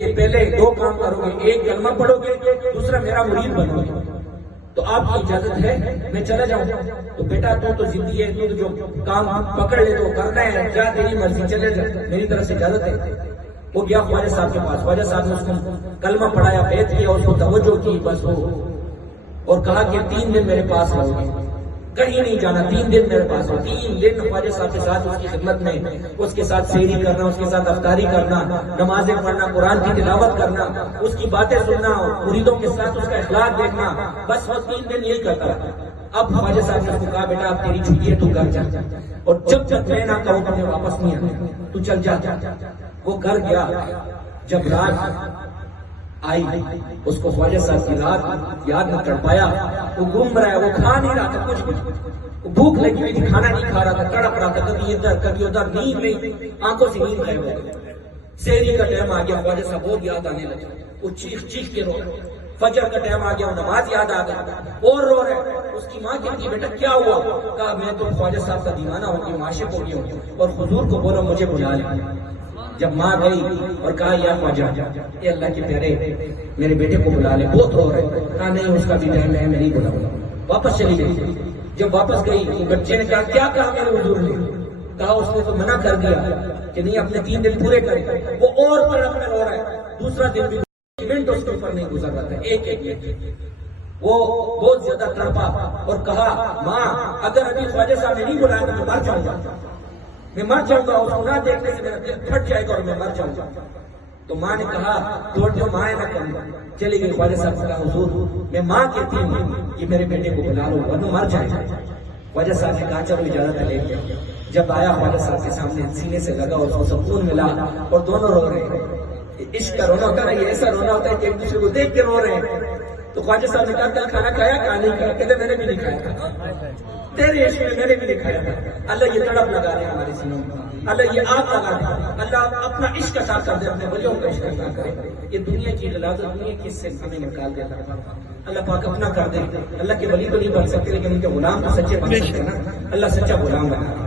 کہ پہلے دو کام کرو گے، ایک کلمہ پڑھو گے، دوسرا میرا مرید بنو گے، تو آپ کی اجازت ہے میں چلا جاؤں؟ تو بیٹا تو ضدی ہے، تو جو کام پکڑ لے تو کرنا ہے، کیا تیری مرضی، چلے جا، میری طرف سے اجازت ہے۔ وہ گیا خواجہ صاحب کے پاس، خواجہ صاحب نے اس کو کلمہ پڑھایا، بیعت کیا، اس کو توجہ کی بس وہ، اور کہا کہ 3 دن میرے پاس رہو گے، کہیں نہیں جانا، 3 دن میرے پاس ہو۔ 3 دن خواجہ صاحب کے ساتھ اس کی خدمت میں، اس کے ساتھ سحری کرنا، اس کے ساتھ افطاری کرنا، نمازیں پڑھنا، قرآن کی تلاوت کرنا، اس کی باتیں سننا، مریدوں کے ساتھ اس کا اخلاق دیکھنا، بس وہ 3 دن یہی کرتا رہا۔ اب خواجہ صاحب نے اس کو کہا بیٹا اب تیری چھٹی ہے، تو گھر جا، اور جب تک میں نہ کہوں تمہیں واپس نہیں آنا، تو چل جا۔ وہ گھر گیا، جب رات آئی اس کو خواجہ صاحب کی رات یاد نہ کر پایا، وہ گھوم رہا ہے، وہ کھا نہیں رہا تھا کچھ، بھوک لگی ہوئی تھی، کھانا نہیں کھا رہا تھا، تڑپ رہا تھا، کبھی ادھر کبھی ادھر، نیند نہیں، آنکھوں سے نیند غائب ہو گئی۔ سحری کا ٹائم آ گیا، خواجہ صاحب بہت یاد آنے لگا، وہ چیخ چیخ کے رو رہے، فجر کا ٹائم آ گیا، وہ نماز یاد آ گیا، اور رو رہے۔ اس کی ماں کہتی بیٹا کیا ہوا؟ کہا میں تو خواجہ صاحب کا دیوانہ ہو گیا، عاشق ہو گیا ہوں، اور حضور کو بولو مجھے بلا لے۔ جب ماں گئی اور کہا یا خواجہ اے اللہ کے پیارے میرے بیٹے کو بلا لے، بہت رو رہے، کہا نہیں اس کا بھی ٹائم ہے، میں نہیں بلاؤں گا، واپس چلی گئی۔ جب واپس گئی تو بچے نے کہا کیا کہا میرے حضور نے؟ کہا اس نے تو منع کر دیا کہ نہیں اپنے 3 دن پورے کرے۔ وہ اور طرف میں رو رہا ہے، دوسرا دن بھی منٹ اس کے اوپر نہیں گزر رہا تھا، ایک منٹ۔ وہ بہت زیادہ تڑپا اور کہا ماں اگر ابھی خواجہ صاحب نے نہیں بلایا تو مر جاؤں گا، میں مر جاؤں گا، اور نہ دیکھنے سے میرا دل پھٹ جائے گا اور میں مر جاؤں گا۔ تو ماں نے کہا توڑ جو ماں نہ کرنا، چلی گئی۔ خواجہ صاحب سے کہا حضور میں ماں کہتی ہوں کہ میرے بیٹے کو بلا لو ورنہ مر جائے گا۔ خواجہ صاحب نے کہا چلو اجازت لے لیا۔ جب آیا خواجہ صاحب کے سامنے سینے سے لگا، اس کو سکون ملا، اور دونوں رو رہے ہیں۔ عشق کا رونا ہوتا ہے، یہ ایسا رونا ہوتا ہے کہ ایک دوسرے کو دیکھ کے رو رہے ہیں۔ تو خواجہ صاحب نے کہا کل کھانا کھایا کہا نہیں کھایا؟ کہتے میں نے بھی نہیں کھایا، تیرے عشق میں میں نے بھی نہیں کھایا۔ اللہ یہ تڑپ لگا دے ہمارے سینوں میں، اللہ یہ آگ لگا دے، اللہ اپنا عشق عطا کر دے، اپنے ولیوں کا عشق عطا کرے۔ یہ دنیا کی غلاظت، دنیا کی سے ہمیں نکال دے اللہ پاک اپنا کر دے۔ اللہ کے ولی تو نہیں بن سکتے لیکن ان کے غلام تو سچے بن سکتے ہیں نا، اللہ سچا غلام بنا۔